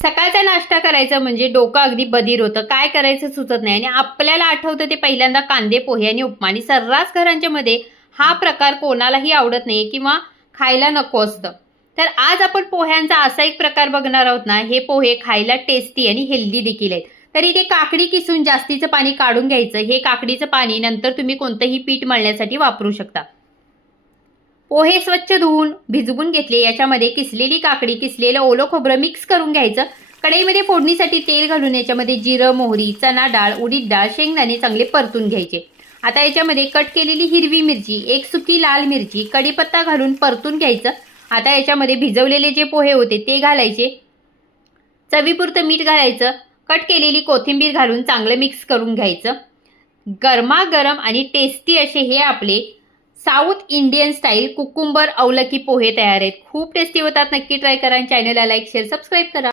सकाळचा नाश्ता करायचा म्हणजे डोकं अगदी बधीर होतं. काय करायचं सुचत नाही आणि आपल्याला आठवतं ते पहिल्यांदा कांदे पोहे आणि उपमा आणि सर्रास घरांच्या मध्ये हा प्रकार कोणालाही आवडत नाही किंवा खायला नको असतं. तर आज आपण पोह्यांचा असा एक प्रकार बघणार आहोत ना, हे पोहे खायला टेस्टी आणि हेल्दी देखील आहेत. तर इथे काकडी किसून जास्तीचं पाणी काढून घ्यायचं. हे काकडीचं पाणी नंतर तुम्ही कोणतंही पीठ मळण्यासाठी वापरू शकता. पोहे स्वच्छ धुवून भिजवून घेतले. याच्यामध्ये किसलेली काकडी, किसलेलं ओलं खोबरं मिक्स करून घ्यायचं. कढईमध्ये फोडणीसाठी तेल घालून याच्यामध्ये जिरं, मोहरी, चणा डाळ, उडीद डाळ, शेंगदाणे चांगले परतून घ्यायचे. आता याच्यामध्ये कट केलेली हिरवी मिरची, एक सुकी लाल मिरची, कढीपत्ता घालून परतून घ्यायचं. आता याच्यामध्ये भिजवलेले जे पोहे होते ते घालायचे. चवीपुरतं मीठ घालायचं. कट केलेली कोथिंबीर घालून चांगलं मिक्स करून घ्यायचं. गरमागरम आणि टेस्टी असे हे आपले साऊथ इंडियन स्टाईल कुकुंबर अवलकी पोहे तयार आहेत. खूप टेस्टी होतात. नक्की ट्राय करा आणि चॅनलला लाईक, शेअर, सबस्क्राईब करा.